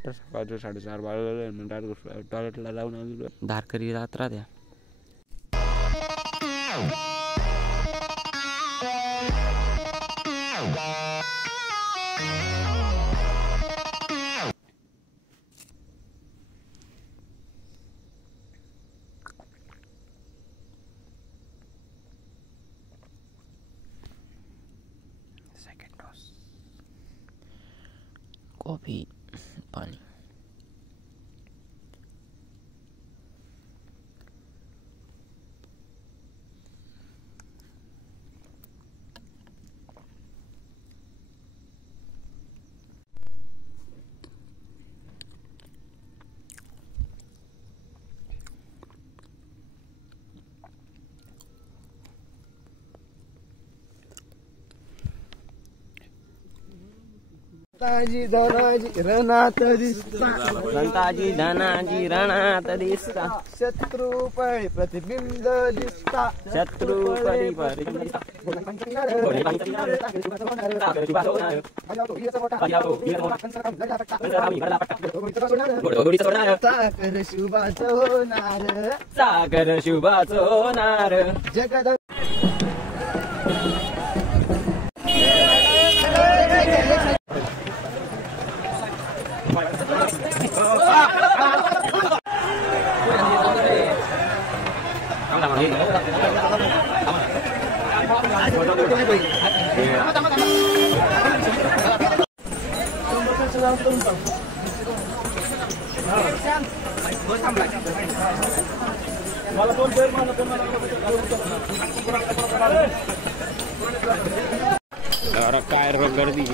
आता सकाळचं 4:30 वाजले म्हणतात टॉयलेटला जाऊन आलो. धारकरी जात राहत्या. सेकंड डोस कॉफी पाणी. संताजी धनाजी रणात दिसता, संताजी धनाजी रणात दिसता, शत्रू पळी प्रतिबिंब दिसता, शत्रू परी परी सागर शुभाच होणार, सागर शुभाच होणार. जगद काय गर्दी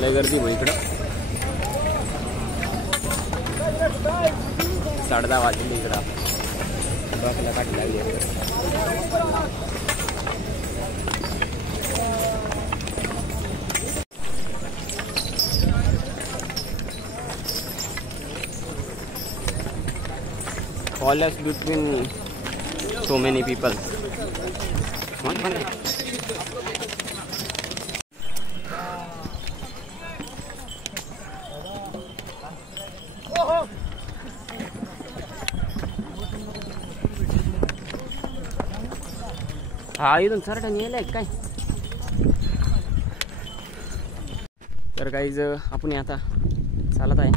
लय गर्दी भाई इकडं. 10:30 वाजले इकडं. डोक्याला काठी लागली. Collapse between so many people. हा इथून सरटा नेलाय काय. तर गाईज आपण आता चालत आहे.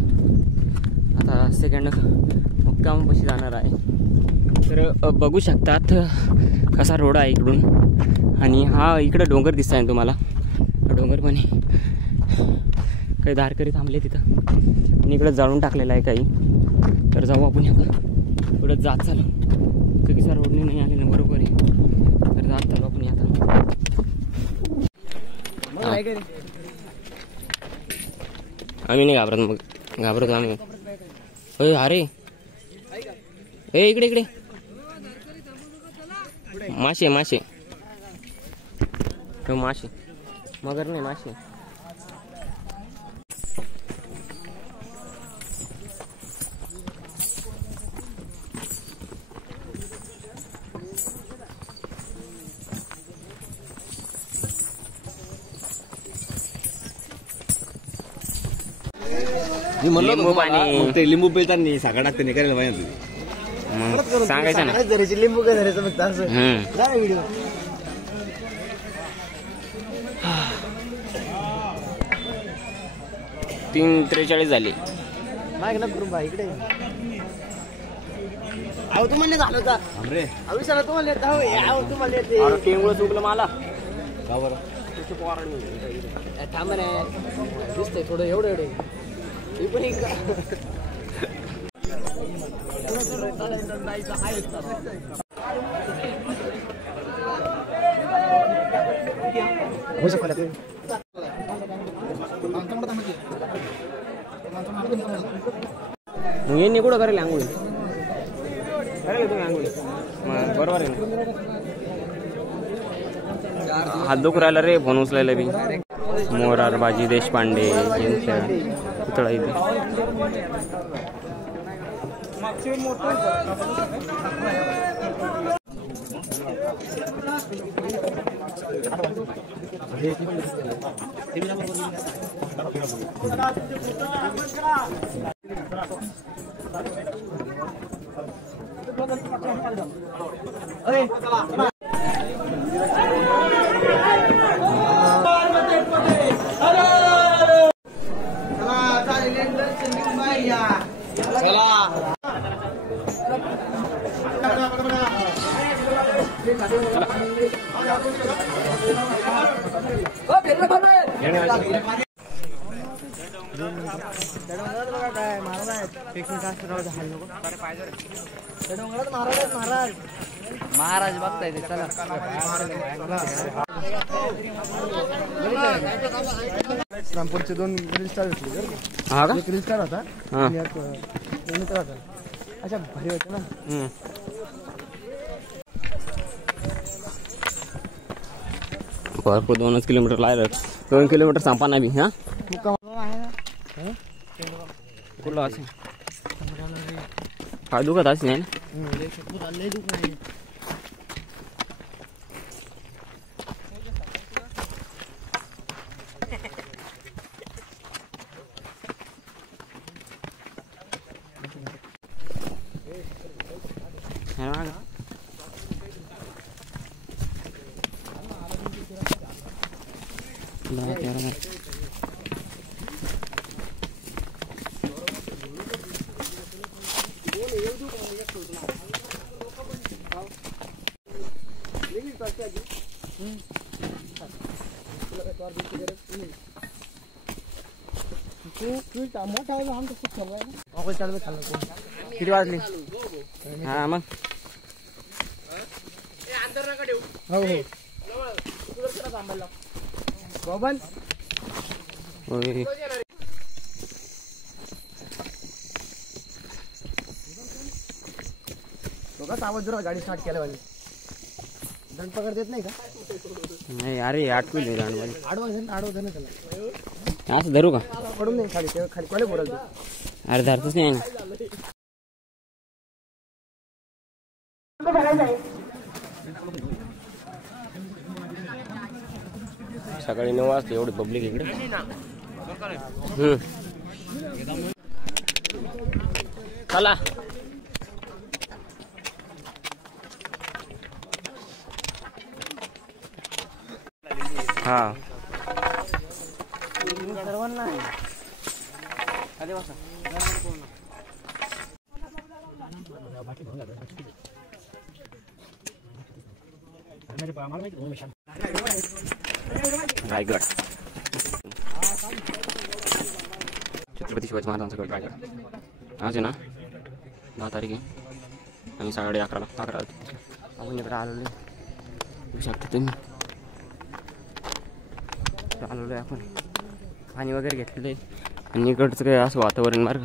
आता सेकंड मुक्कामपाशी जाणार आहे. तर बघू शकतात कसा रोड आहे इकडून. आणि हा इकडं डोंगर दिसत आहे तुम्हाला. डोंगर पण काही धारकरी थांबले तिथं. आणि इकडं जाळून टाकलेलं आहे काही. तर जाऊ आपण आता पुढं जात चालू. कधीचा रोडने नाही आले ना बरोबर आहे. तर जात चालू आपण आता. आम्ही नाही घाबरत. मग घाबरतो आम्ही. होय अरे ए इकडे इकडे मासे मासे मासे मगर नाही मासे. लिंबू पाणी ते लिंबू पिळताना सकाळ टाकते नाही करायला पाहिजे. सांगायचं ना लिंबू काय धरायचं फक्त असं. व्हिडिओ 3:43 झाली. माग ना ग्रुप आहे इकडे. अहो तुम्हाला झालं का रे अविशाला तुम्हाला येत आहे. तुम्हाला येते. अरे केंगळ चुकलं मला. का बरं तुझं पोरांनी थांब रे. दिसतंय थोडं एवढं एवढे. ही पण एक यांनी कुठं करेल आंघोळी करेल तुम्ही आंघोळी मग बरोबर आहे ना हात दुख राहिला रे फोन उचलायला बी मोरार बाजी देशपांडे यांच्या पुतळा इथे महाराज बघताय ते चला रामपूरचे 2 रील स्टार होते हा का एक रील स्टार होता हां आणि एक मित्र होता अशा भारी होते ना भरपूर 2 किलोमीटर लागलं 2 किलोमीटर संपाना बी हा कुठलं असेल काय दुखत असेल नाही ना किती वाजली हा मग हो बाबन होय बघा आवाज जरा गाडी स्टार्ट केल्या वाली दंड पकड देत नाही का नाही अरे आठवली नाही गाणमध्ये आडवं ना त्याला असं धरू का पडून नाही खाली खाली कोले बोलाल तू अरे धरतच नाही ना सकाळी 9 वाजता एवढी पब्लिक इकडे चला हा सर्वांना रायगड छत्रपती शिवाजी महाराजांचा गड रायगड आज आहे ना 10 तारीख आहे आणि 11:30 आपण इकडे आलेलो बघू शकता तुम्ही आलेलो आहे आपण पाणी वगैरे घेतलेलं आहे आणि इकडचं काय असं वातावरण मार्ग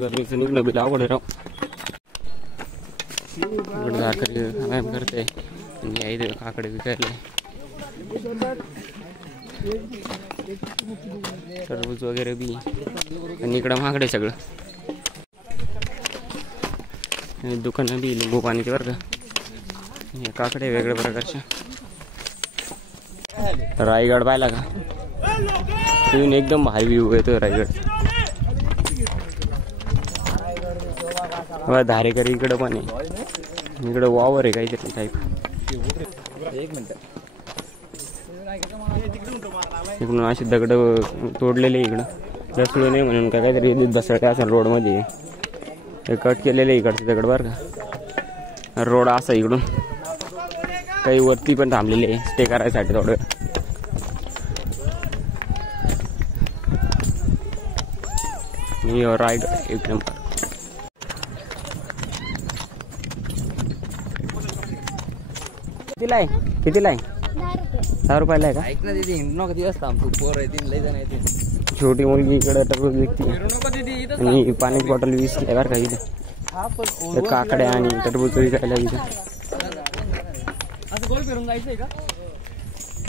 गरमीचं निघणं बिल अवघड राव इकडे झारखंडी व्यायाम करते आणि इथे काकडे विकायला टरबूज वगैरे बी आणि इकडं महागडे सगळं दुकानं बी लिंबू पाणीचे बरं का काकडे वेगळ्या प्रकारच्या रायगड पाहिला का तुम्ही एकदम भारी व्ह्यू येतो रायगड धारेकरी इकडं पण आहे इकडं वावर आहे काहीतरी टाईप एक मिनिट इकडून अशी दगड तोडलेले इकडं रसलो नाही म्हणून का काहीतरी बसळते असं रोडमध्ये ते कट केलेले इकडचे दगड बरं का रोड असा इकडून काही वरती पण थांबलेले स्टे करायसाठी थोडं रायगड एक नंबर कितीला आहे? 10 रुपयाला आहे का? ऐक ना दीदी, हिंडू नका दिवस थांब, तू पोर येतील लय जण येतील. छोटी मुलगी इकडे टरबूज विकते आणि पाण्याची बॉटल 20 ला बरं का इथं. काकड्या आणि टरबूज विकायला इथं. असं गोल फिरून जायचंय का?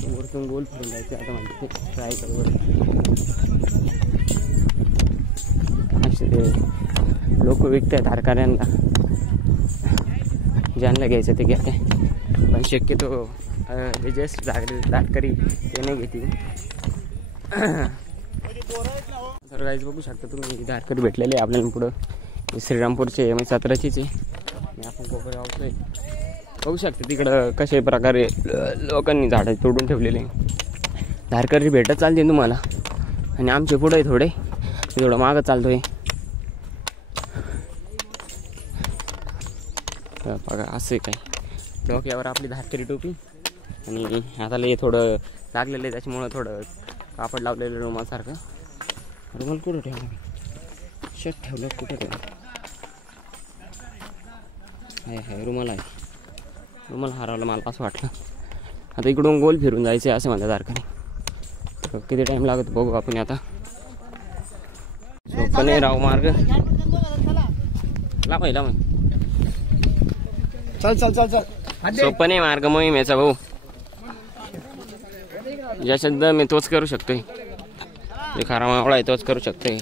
वरतून गोल फिरून जायचं आता म्हणते ट्राय करू. असे ते लोक विकतात धारकाऱ्यांना, ज्यांना घ्यायचं ते घेते, पण शक्यतो जस्ट धारकरी ते नाही घेते. तर गाईज बघू शकता तुम्ही धारकरी भेटलेले आपल्याला पुढं. श्रीरामपूरचे म्हणजे 17चीच आहे आणि आपण कोपर गावतोय. बघू शकता तिकडं कशा प्रकारे लोकांनी झाडं तोडून ठेवलेले. धारकरी भेटत चालते तुम्हाला आणि आमचे पुढं आहे थोडे, थोडं मागं चालतोय. बघा असं काय डोक्यावर आपली धारकरी टोपी आणि हाताला हे थोडं लागलेलं आहे, त्याच्यामुळं थोडं कापड लावलेलं रुमालसारखं. रुमाल कुठं ठेवलं? शर्ट ठेवलं कुठं ठेवलं? आहे रुमाल आहे. रुमाल हरवला मला असं वाटलं. आता इकडून गोल फिरून जायचं आहे असं म्हणतात धारकरी. किती टाईम लागतो बघू आपण आता. सोपं नाही राव मार्ग. लावायला मग चल चल चल चल. सोपं नाही मार्ग मोहिमेचा भाऊ. ज्याच्यात दम आहे तोच करू शकतोय, जे खरा मावळा आहे तोच करू शकतोय.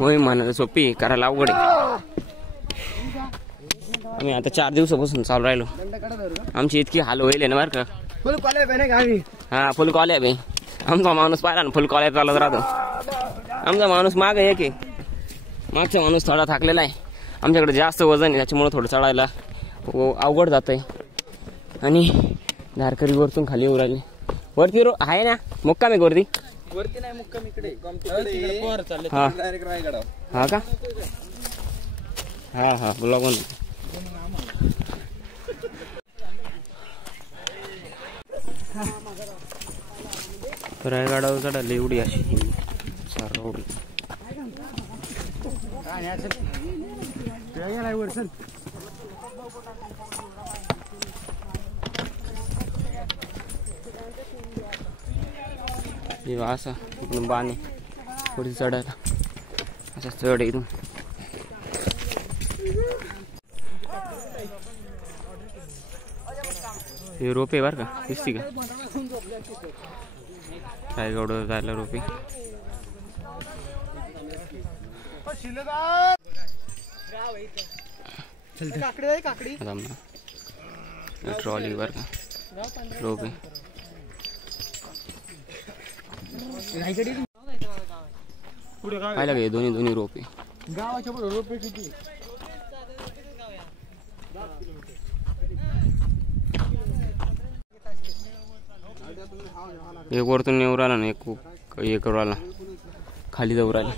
मोहीम म्हणायला सोपी, करायला अवघड आहे. आम्ही आता 4 दिवसापासून चालू राहिलो. आमची इतकी हाल होईल ना बरं का. फुल कॉलेज आहे का? हा फुल कॉलेज आहे. आमचा माणूस पाहिला ना फुल कॉलेज चालत राहतो. आमचा माणूस माग एक आहे, मागचा माणूस थोडा थाकलेला आहे. आमच्याकडे जास्त वजन आहे त्याच्यामुळे थोडं चढायला अवघड जात आहे. आणि धारकरी वरतून खाली येऊ राहिले. वरती आहे ना मुक्काम आहे वरती? वरती नाही मुक्काम इकडे. हा हा का? हा हा ब्लॉग वन. रायगडावर चढायला एवढी अशी रोड. असा इकडून बाणे पुढे चढायला असा चढ इथून. हे रोपे बर का, दिसती का? रायगडवर जायला रोपे. ट्रॉली बर का रोपे. पाहिलं का दोन्ही रोपे. गावाच्या पुढे रोपे किती? एक वरतून येऊ राहिला ना, एक राहिला खाली जाऊ राहिला.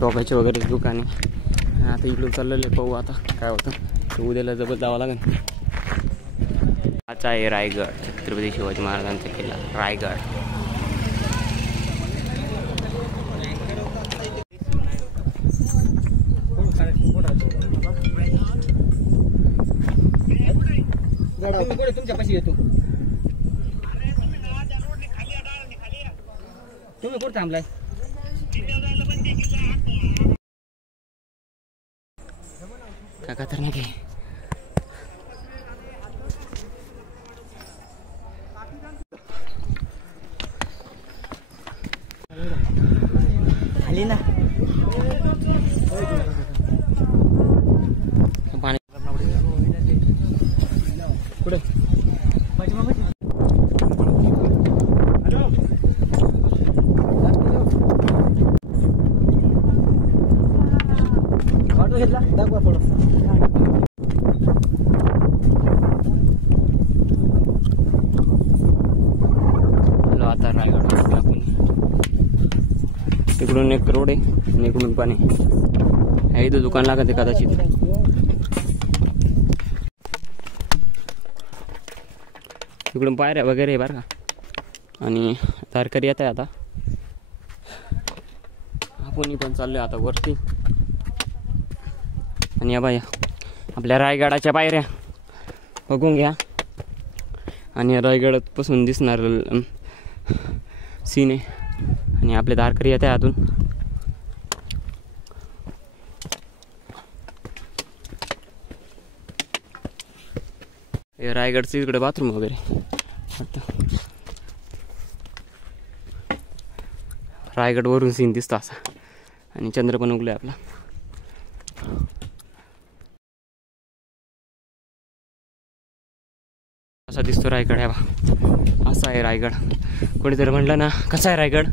टोपाचे वगैरे दुकाने. आता इकडून चाललेले पाहू आता काय होतं. उद्याला जबत जावं लागेल. आजचा आहे रायगड, छत्रपती शिवाजी महाराजांचा किल्ला रायगड. तुमच्या पाशी येतो. तुम्ही कुठे थांबलाय? काका तर नाही आली ना पाणी पुढे. घेतला दाखवा थोडं. इकडून एक रोड आहे आणि इकडून पण आहे. इथं दुकान लागत आहे कदाचित. इकडून पायऱ्या वगैरे आहे बरं का. आणि तारकरी येत आहे आता. आपण पण चाललोय आता वरती. आणि या बाया आपल्या रायगडाच्या पायऱ्या बघून घ्या. आणि रायगडापासून दिसणार सीन आहे. आणि आपले तारकरी येत आहे अजून. रायगडचं इकडे बाथरूम वगैरे वाटतं. रायगडवरून सीन दिसतो असा. आणि चंद्र पण उगलाय आपला. असा दिसतो रायगड. हा असा आहे रायगड. कोणीतरी म्हणलं ना कसा आहे रायगड,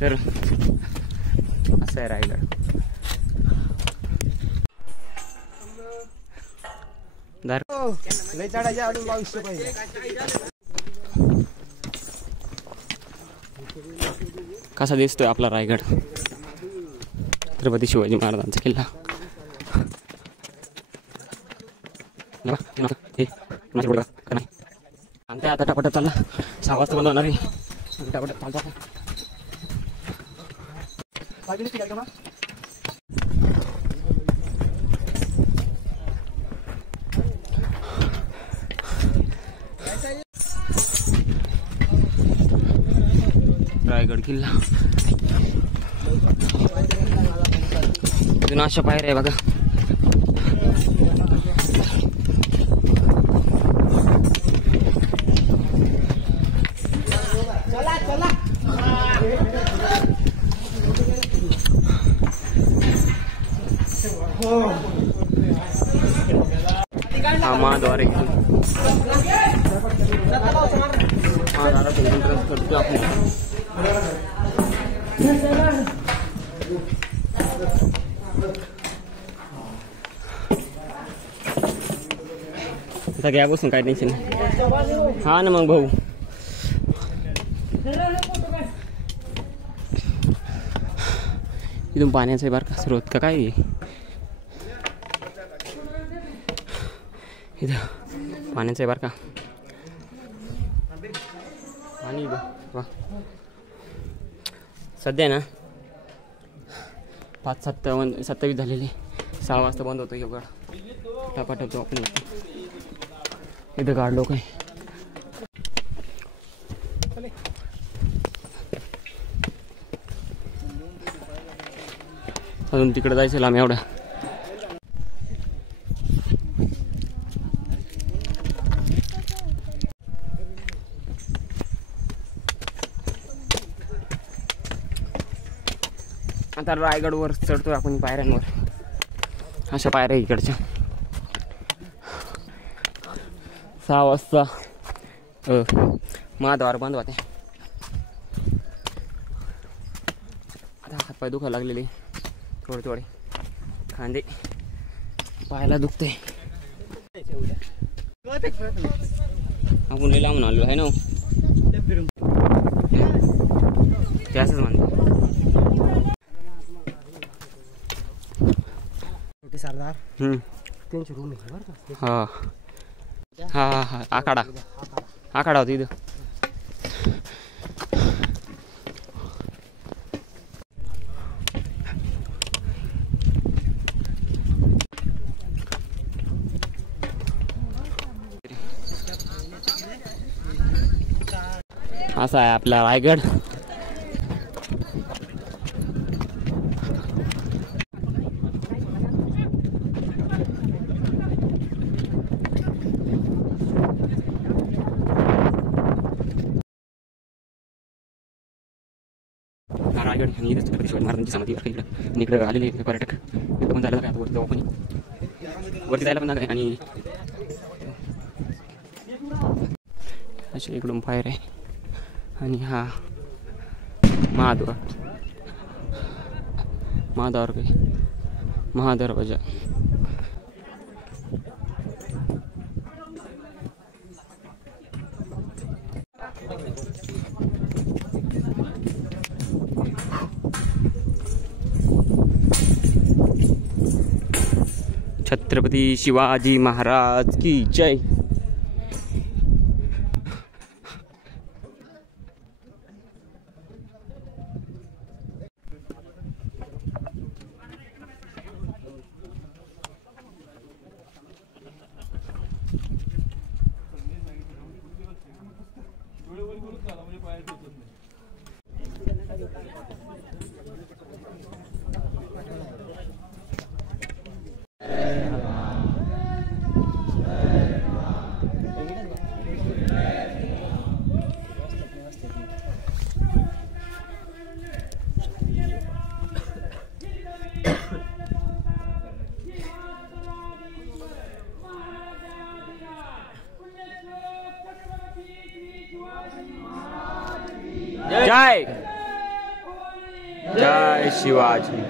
तर असा आहे रायगड. कसा दिसतोय आपला रायगड. छत्रपती शिवाजी महाराजांचा किल्ला. आणि आता टापटाप चालला. 6 वाजता बंद होणार आहे. टापटाप चालतो. रायगड किल्ला. इथून अशा पायऱ्या आहे बघा. हा महाद्वारे करतो आपण. आता घ्या बसून काय टेन्शन नाही. हा ना मग भाऊ. इथून पाण्याचा बार का स्रोत का काय इथं पाण्याचा बार का पाणी वा. सध्या ना 5:27 झालेले. 6 वाजता बंद होतो योगा. टपाटप आपण इथं गाड लोक आहे. अजून तिकडे जायचं लांब एवढं. आता रायगडवर चढतोय आपण पायऱ्यांवर. अशा पायऱ्या इकडच्या. 6 वाजता महाद्वार बंद होते. आता हातपाय दुखायला लागलेले थोडे खांदे पायाला दुखते. आपण लई लांबून आलो आहे ना. ते असंच म्हणतो. सरदार त्यांची रूम आहे बरं का. हा हा हा आखाडा होता इथं. असा आहे आपला रायगड. रायगड आणि इथं छत्रपती शिवाजी महाराजांची समाधी इकडं. आणि इकडे आलेले पर्यटक इथं पण जायला काय वरती जाऊ पण. वरती जायला पण जागा आहे. आणि असे इकडून पायऱ्या आहे. आणि हा महादरवाजा. छत्रपती शिवाजी महाराज की जय. जय जय शिवाजी.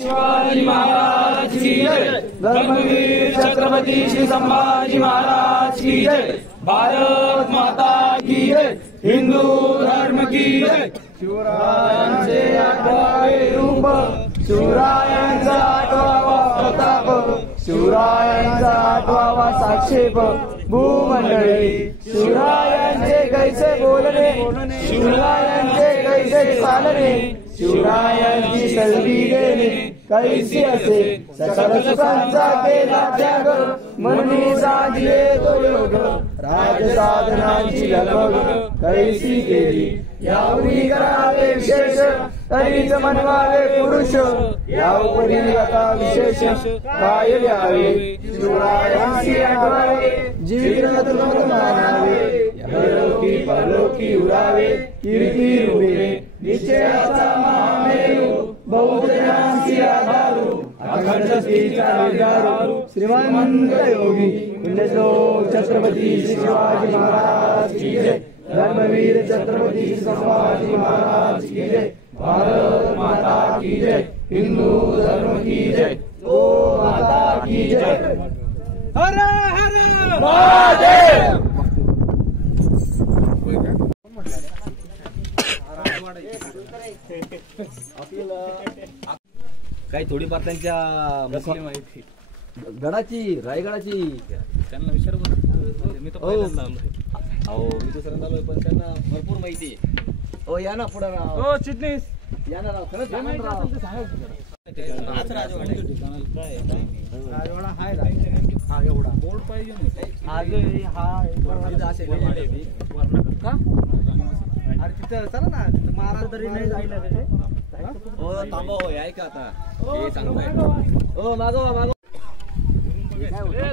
शिवाजी महाराज की जय. धर्मवीर छत्रपती श्री संभाजी महाराज की जय. भारत माता की जय. हिंदू धर्म की जय. शिवरायांचे 8वे रूप, शिवरायांचा 8वा प्रताप, शिवरायांचा 8वा साक्षेप. भूमंडळी शिवरायांचे कैसे बोलणे, शिवरायांचे कैसे चालणे, शिवरायांची सलबी देणे कैसी असे. सकल सुखांचा केला त्याग, मनी साधले तो योग. राजसाधनांची लगबग कैसी केली, यावरी करावे विशेष, तरीच मनवावे पुरुष. यावरी आता विशेष काय द्यावे, शिवरायांची आठवावे, जीवित मानावे. परलोकी परलोकी उरावे, कीर्ती रुबे निश्चयाचा महामेरू. बौद्धांची आधारू, अखंड स्थितीचा विचारू. श्रीमंत योगी पुण्यश्लोक छत्रपती शिवाजी महाराज की जय. धर्मवीर छत्रपती संभाजी महाराज की जय. भारत माता की जय. हिंदू धर्म की जय. गो माता की जय. हर हर महादेव. काही थोडीफार त्यांच्या माहिती गडाची रायगडाची त्यांना विचार. मी तर पहिल्यांदा आलोय. हो मी दुसऱ्यांदा आलोय, पण त्यांना भरपूर माहिती आहे. हो या ना पुढे राव. हो चिटणीस या ना राव. खरंच सांगा ना राव. राजवाडा हाय हा एवढा बोर्ड पाहिजे आज हा का. अरे तिथं चला ना, तिथं महाराज तरी नाही जायला. हो थांबा. हो ऐका आता हे सांगताय. हो मागवा मागवा.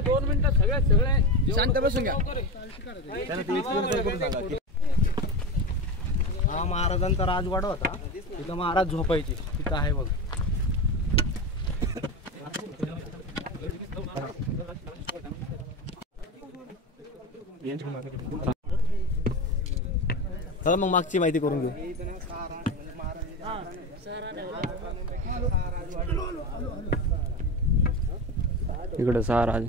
2 मिनिटं सगळे शांत बसून घ्या. हा महाराजांचा राजवाडा होता, तिथं महाराज झोपायचे. तिथं आहे बघ. चला मग मागची माहिती करून घेऊ. इकडं साराज.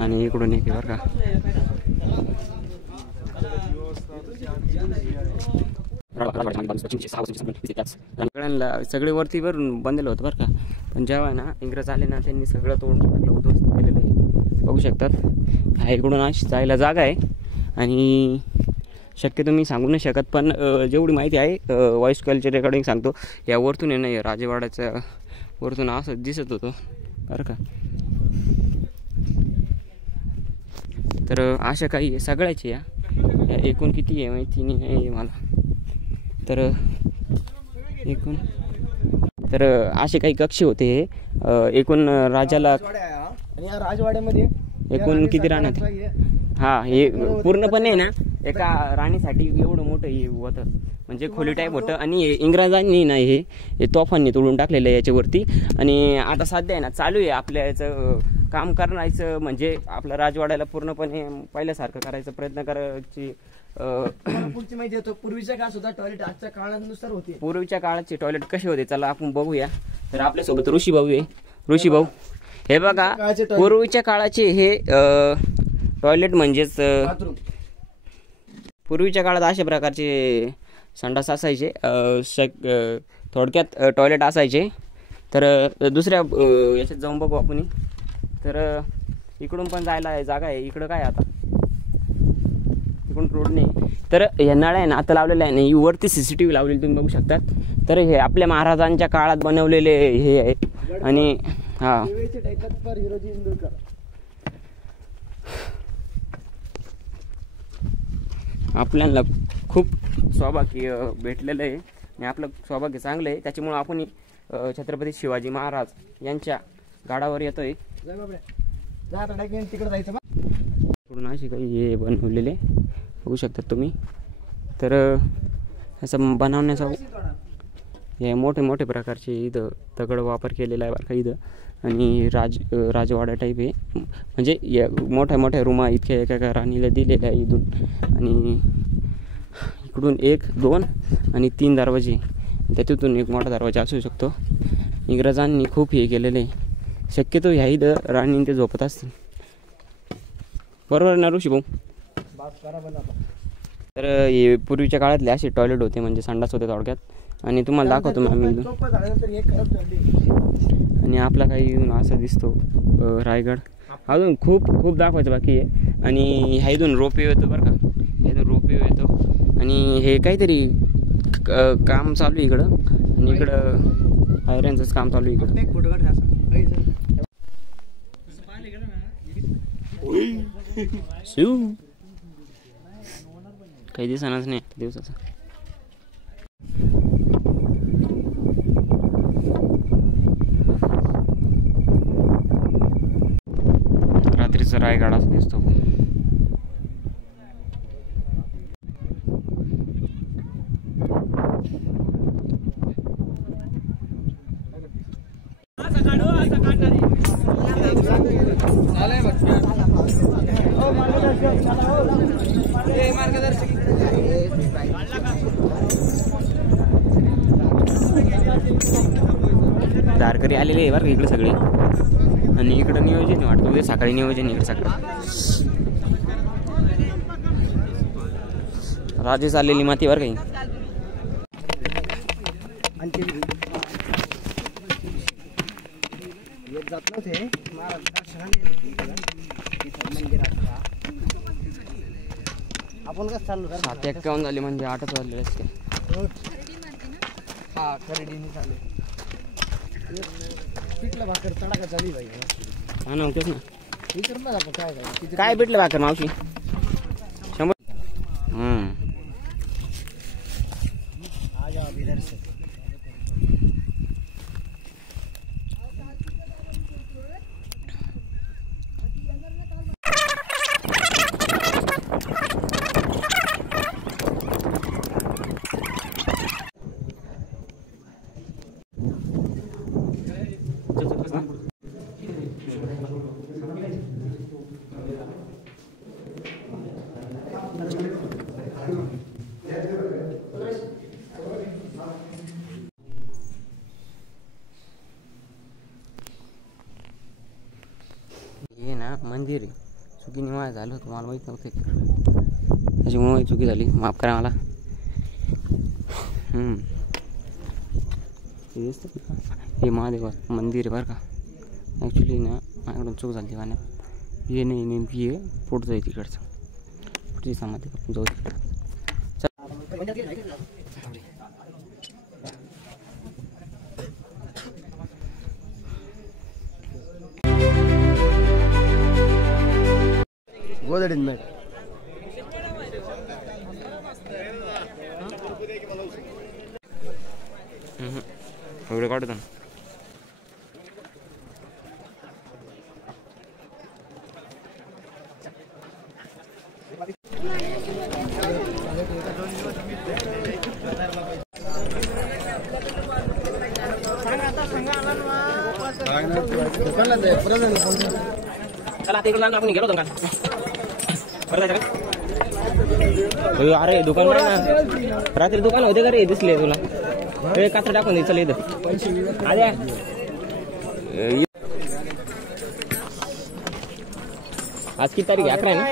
आणि इकडून एक बरं का. सगळे वरती भरून बांधलेलं होतं बरं का. पण जेव्हा ना इंग्रज आले ना, त्यांनी सगळं तोडून टाकलं, उद्ध्वस्त केलेलं आहे. बघू शकतात. हा इकडून अशी जायला जागा आहे. आणि शक्यतो मी सांगू नाही शकत, पण जेवढी माहिती आहे व्हॉइस कॉलच्या रेकॉर्डिंग सांगतो. या वरतून आहे ना, राजवाड्याच्या वरतून असं दिसत होतं बरं का. तर अशा काही सगळ्याची या एकूण किती आहे माहिती नाही मला. तर एकूण तर असे काही कक्ष होते. एकूण राजाला राजवाड्यामध्ये एकूण किती राहणार. हा हे पूर्णपणे ना एका राणीसाठी एवढं मोठं हे होतं, म्हणजे खोली टाईप होतं. आणि इंग्रजांनी ना हे तोफांनी तोडून टाकलेलं आहे याच्यावरती. आणि आता सध्या आहे ना चालू आहे आपल्या याचं काम करायचं, म्हणजे आपल्या राजवाड्याला पूर्णपणे पहिल्यासारखं करायचा प्रयत्न करायची. पुढची माहिती येतो. पूर्वीच्या काळात सुद्धा टॉयलेट आजच्या काळानुसार होते. पूर्वीच्या काळाचे टॉयलेट कसे होते चला आपण बघूया. तर आपल्यासोबत ऋषी भाऊ आहे. ऋषी भाऊ हे बघा पूर्वीच्या काळाचे हे टॉयलेट म्हणजेच पूर्वीच्या काळात अशा प्रकारचे संडास असायचे. थोडक्यात टॉयलेट असायचे. तर दुसऱ्या याच्यात जाऊन बघू आपण. तर इकडून पण जायला जागा आहे. इकडं काय आता इकडून रोड नाही. तर ह्या नळ्या आहे ना आता लावलेल्या आहे नाही, वरती CCTV लावलेली तुम्ही बघू शकतात. तर हे आपल्या महाराजांच्या काळात बनवलेले हे आहे. आणि हां आपल्याला खूप सौभाग्य भेटलेलं आहे आणि आपलं सौभाग्य चांगलं आहे. त्याच्यामुळं आपण छत्रपती शिवाजी महाराज यांच्या गडावर येतोय. पूर्ण असे काही हे बनवलेले बघू शकतात तुम्ही. तर असं बनवण्याचा हे मोठे मोठे प्रकारचे इथं दगड वापर केलेला आहे बरं का इथं. आणि राजवाडा टाईप आहे. म्हणजे या मोठ्या मोठ्या रूमा इतक्या एका राणीला दिलेल्या आहे इथून. आणि इकडून 1, 2 आणि 3 दरवाजे. त्यातून एक मोठा दरवाजा असू शकतो. इंग्रजांनी खूप हे केलेलं आहे. शक्यतो ह्या इथं राणी ते झोपत असतील. बरोबर ना ऋषी भाऊ? तर हे पूर्वीच्या काळातले असे टॉयलेट होते म्हणजे संडास होते थोडक्यात. आणि तुम्हाला दाखवतो आम्ही इथून. आणि आपला काही असा दिसतो रायगड. अजून खूप खूप दाखवायचं बाकी आहे. आणि ह्या इथून रोपवे येतो बरं का. इथून रोपवे येतो. आणि हे काहीतरी काम चालू आहे इकडं. आणि इकडं पायऱ्यांचंच काम चालू आहे इकडं. शिव काही दिसणारच नाही दिवसाचं. रात्रीचा रायगड असं दिसतो. दारकरी आलेले आहे बरं का इकडे सगळे. आणि इकडं नियोजन वाटतं उद्या सकाळी नियोजन इकडे सकाळी. राजेश आलेली माती बरं काही. आपण कसं चाललो 7:51 झाली म्हणजे 8च वाजले असते. हा खरेदीने चालू. पिठलं भाकर तडाखा चालू भाई. हा ना तेच ना. विचारून ना आपण काय काय पिठलं भाकर मावशी 100. हे ना मंदिर आहे. चुकीने मला झालं होतं मला माहीत नव्हतं. त्याच्यामुळे चुकी झाली माफ करा मला. हे महादेव मंदिर आहे बरं का. ॲक्च्युली ना माझ्याकडून चूक झाली गाण्यात. हे नाही नेमकी हे पुढचं आहे तिकडचं. पुढची समाधी आपण जाऊ तिकडं. गोदडीत नाही एवढं काढतो. चला आता इकडे आपण गेलो होतो का. अरे दुकान ना रात्री दुकान होते का रे दिसले तुला. काचा टाकून दे चल इथं. आज किती तारीख आहे? 11 आहे ना?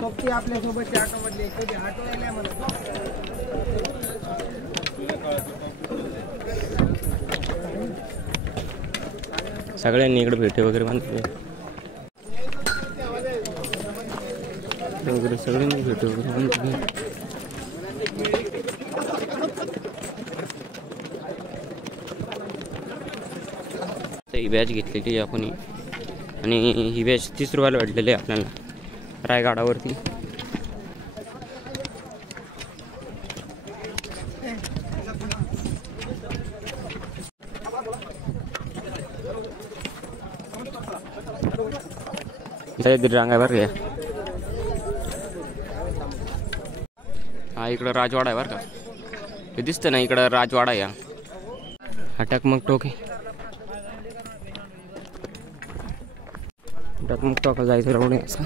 सोबती आपल्या सोबतच्या ऑटो मधले कधी ऑटो यायला म्हणा. सगळ्यांनी इकडे भेटे वगैरे बांधले वगैरे, सगळ्यांनी भेटे वगैरे बांधले. ही बॅच घेतलेली आपण आणि ही बॅच 30 रुपयाला भेटलेली आहे आपल्याला रायगडावरती. रांगा बरं का. हा इकडं राजवाडा आहे बरं का. हे दिसतं ना इकडं राजवाडा या. हा टकमक टोक आहे. टकमक टोकाला जायचं राहून असं.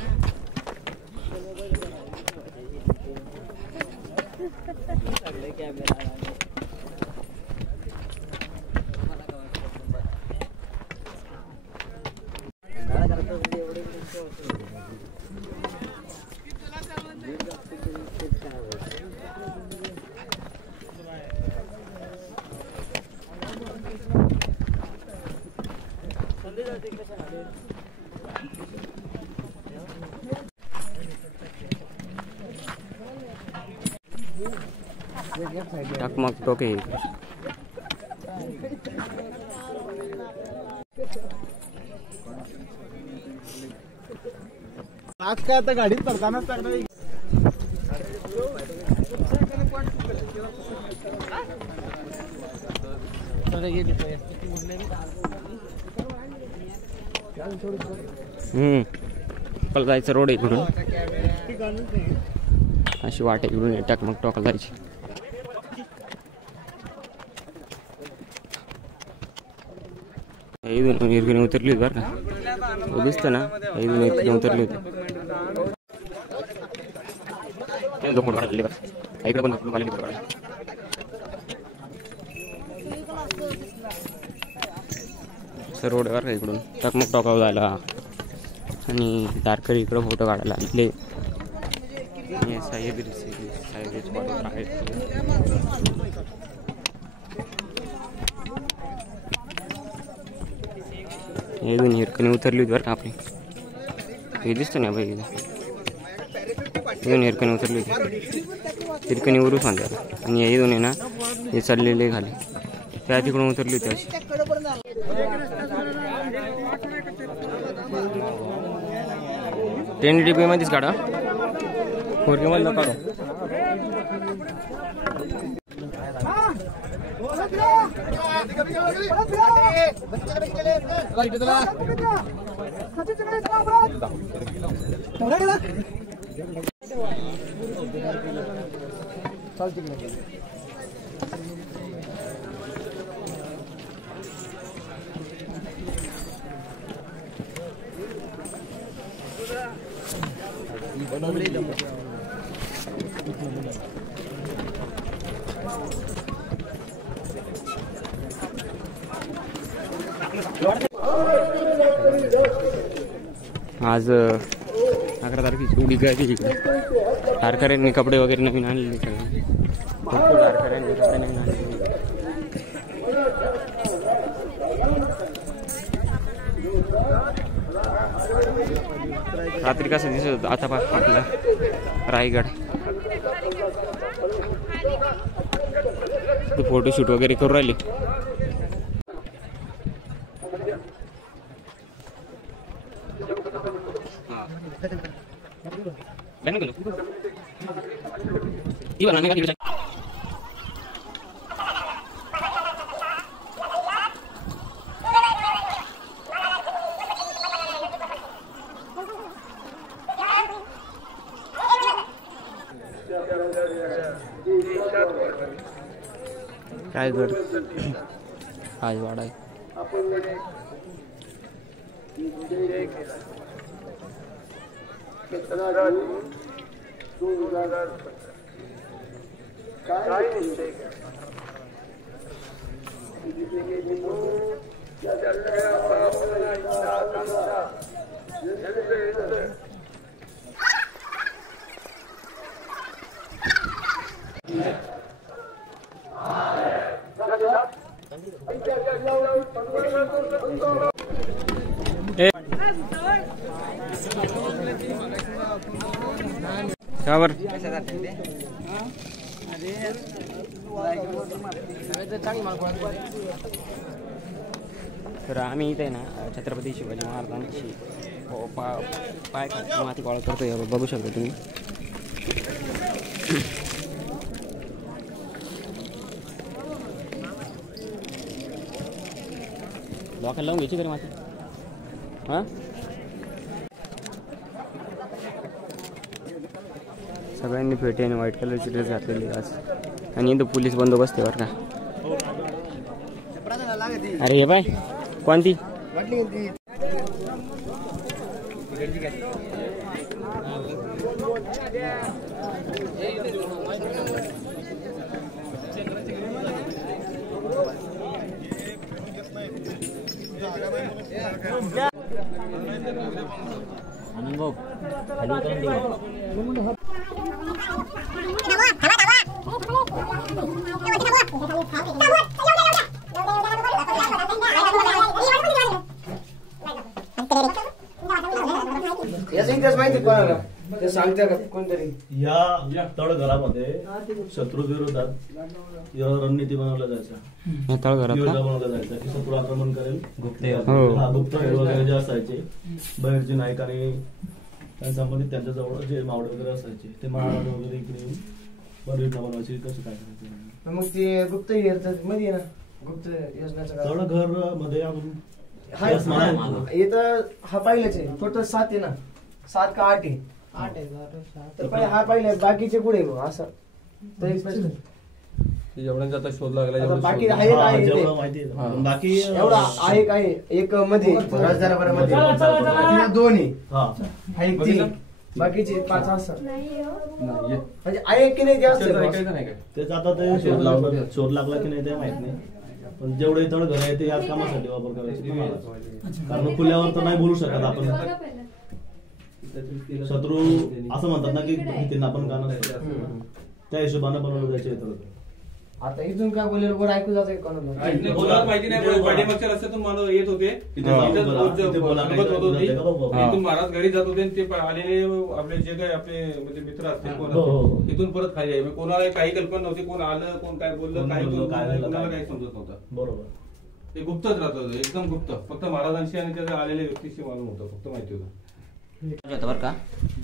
टकमक टोक आहे. आज काय आता गाडीत पडतानाच टाकणार. पण जायचं रोड आहे इकडून. अशी वाट आहे इकडून टकमक टोकाला जायची. इथून हिरकणी उतरली होती बरं का. दिसतं ना इथून हिरकणी उतरली होती. इकडे पण रोड आहे बरं का इकडून टकमक टोकाला जायला. आणि तारकरी इकडं फोटो काढायला इथले सह्याद्री आहेत. इथून हिरकणी उतरली होती बरं का आपली. हे दिसतं ना भाई इथून हिरकणी उतरली होती. हिरकणी वरून सांगा आणि इथून आहे ना हे चाललेले खाली त्या तिकडून उतरली होती अशी. टेन डीपी मध्येच काढा. खोरके मधलं काढा. आज 11 तारखेची उडी गाडी इकडे. तारकऱ्यांनी कपडे वगैरे नवीन आणलेले सगळे. भरपूर तारकऱ्यांनी कपडे नवीन आणलेले. रात्री कसं दिसत होतं आता पास आपला रायगड. फोटोशूट वगैरे करू राहिले. रायगड राजवाडा आहे. काय त्यावर तर आम्ही इथे ना छत्रपती शिवाजी महाराजांची पाय माती गोळा करतोय, बघू शकता तुम्ही. डोक्याला लावून घ्यायची तरी माती. हां सगळ्यांनी फेटे आणि व्हाईट कलरची ड्रेस घातलेली आज, आणि इथं पोलीस बंदोबस्त आहे बरं का. अरे हे बाय कोणती आनंद भाऊ माहिती कोणाला ते सांगते का कोणतरी. या तळघरामध्ये शत्रूविरोधात रणनीती बनवल्या जायच्या, योजना बनवल्या जायच्या की शत्रू आक्रमण करेल. गुप्त वगैरे जे असायचे बाहेरचे नाईक आणि संबंधित त्यांच्याजवळ जे मावळे वगैरे असायचे ते महाराज वगैरे इकडे येऊन योजना बनवायची, कसं काय करायचं. मग ते गुप्त मध्ये ना गुप्त योजनेचं तळघर मध्ये इथं हा पहिलेच आहे. टोटल 7 आहे ना, 7 का 8 आहे. तर पहिले हा पहिले, बाकीचे पुढे असं जेवढ्यांचा शोध लागला बाकी बाकी एवढा आहे काय. एक मध्ये राजदरबारामध्ये 2 आहे, 3 बाकीचे 5 असं म्हणजे आहे की नाही जास्त. तेच आता ते शोध लागला की नाही ते माहित नाही, पण जेवढे तळघर आहे ते याच कामासाठी वापर करायचे. कारण खुल्यावर तर नाही बोलू शकत आपण. शत्रू असं म्हणतात ना की भीतीनं आपण गाणं त्या हिशोबानं बनवलं जायचे तळघर. आता इथून काय बोलले वर ऐकू जाते कोणाला माहिती नाही. पाठीमागच्या रस्त्यातून माणूस येत होते, इथून महाराज घरी जात होते, ते आलेले आपले जे काही आपले म्हणजे मित्र असतील कोण तिथून परत खाली आहे. कोणाला काही कल्पना नव्हती, कोण आलं कोण काय बोललं काही कोणाला काही समजत नव्हतं. बरोबर ते गुप्तच राहत होतं, एकदम गुप्त. फक्त महाराजांशी आणि त्याच्या आलेल्या व्यक्तीशी मालूम होतं, फक्त माहिती होतं बरं का.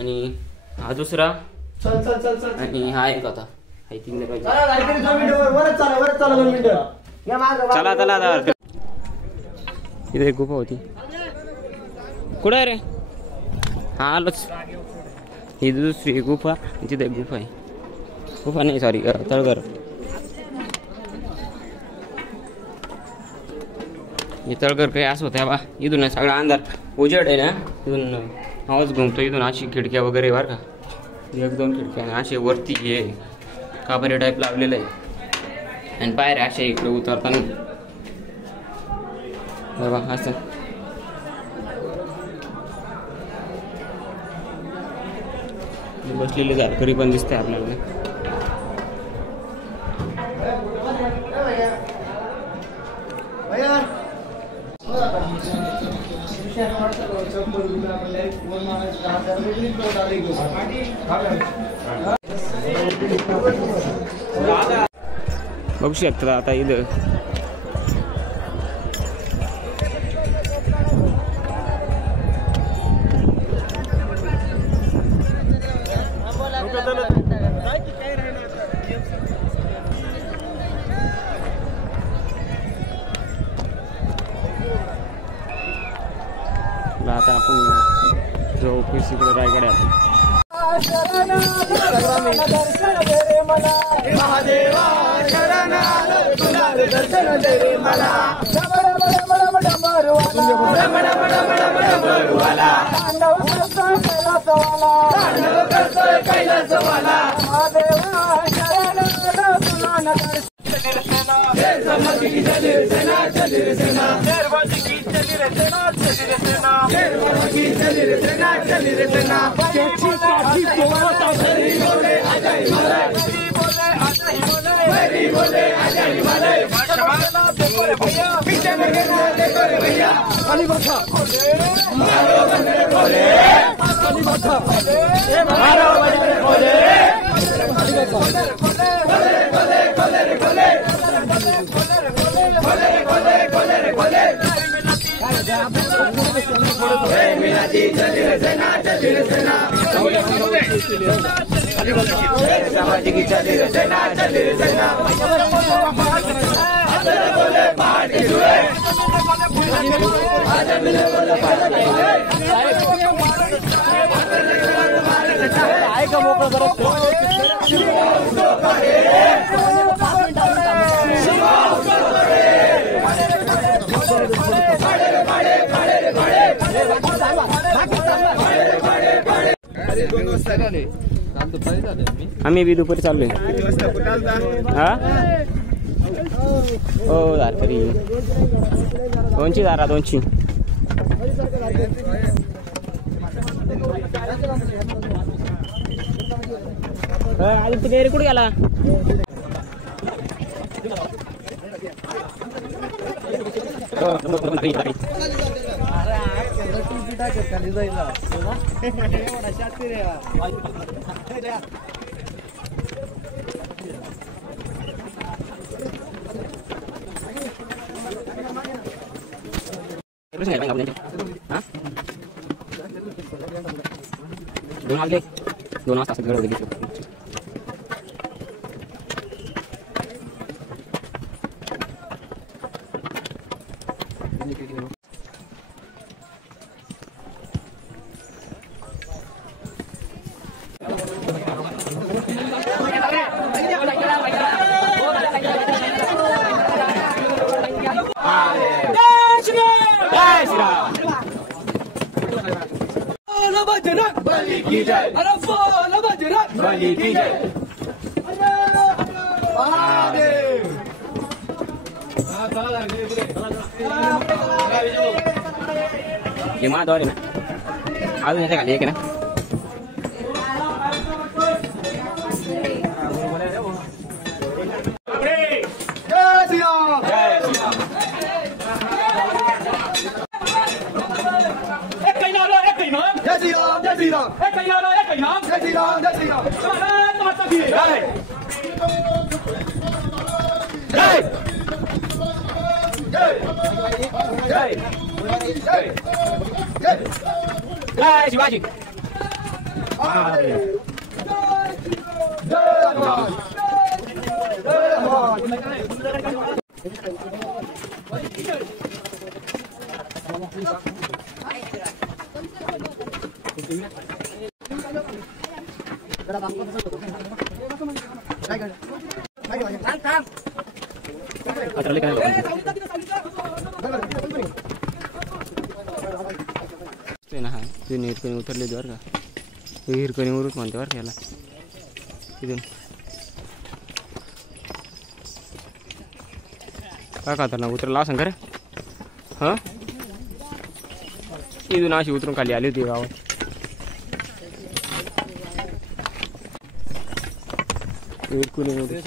आणि हा दुसरा चल चल चल चल आणि हा एक होता. चला चला इथे एक गुफा होती. कुठे रे? हा आलोच. ही दुसरी गुफा, तिथे एक गुफा आहे. गुफा नाही सॉरी तळघर. हे तळघर काही असं होतं बा. इथून सगळा अंधार उजेड आहे ना, इथून आवाज घुमतो. इथून अशी खिडक्या वगैरे बरं का, 1-2 खिडक्या असे वरती हे काबरे टाईप लावलेलं आहे. आणि पायऱ्या अशा इकडे उतरताना असं बसलेली झारकरी पण दिसते आपल्याला. बघू शकता आता इथं आता आपण जो ऑफिस इकडे रायगडात महादेवा शरण दर्शन दे रे मला कैलासवाला महादेवा शरण भैया आम्ही बी दुपारी चाललोय. हा हो तरी 200 दारा 200. आदित्य बेरे कुठे गेला? दोन वाजता असं घडवलं घेतलं. ये महाद्वार आहे ना, अजून याच्या खाली एक आहे ना. शिवाजी हिरकणी उतरले बरं का. हिरकणी उरूच म्हणते बरं का याला. इथून काय खातर ना उतरला असं खरं. हां इथून अशी उतरून खाली आली होती गावात. हिरकणी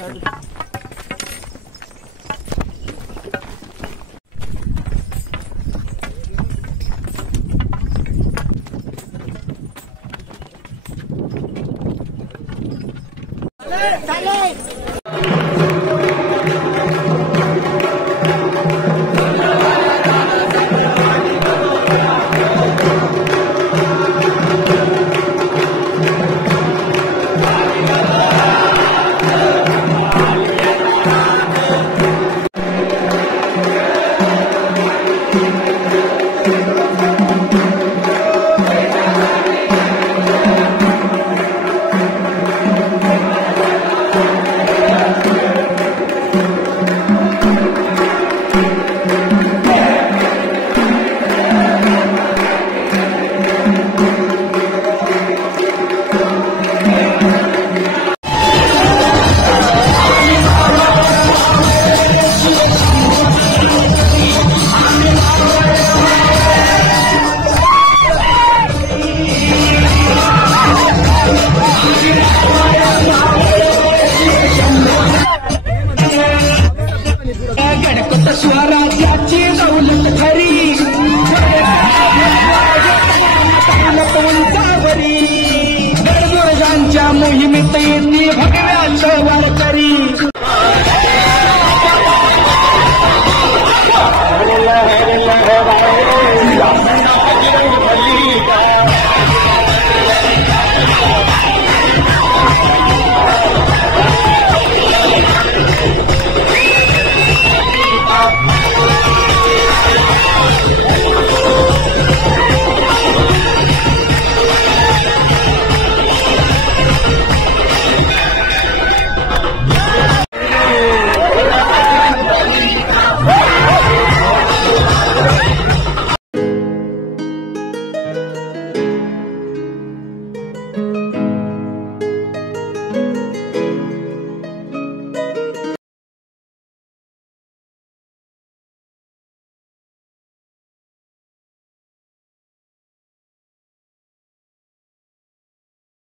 मोहिमेत येते भगव्याचं वारकरी.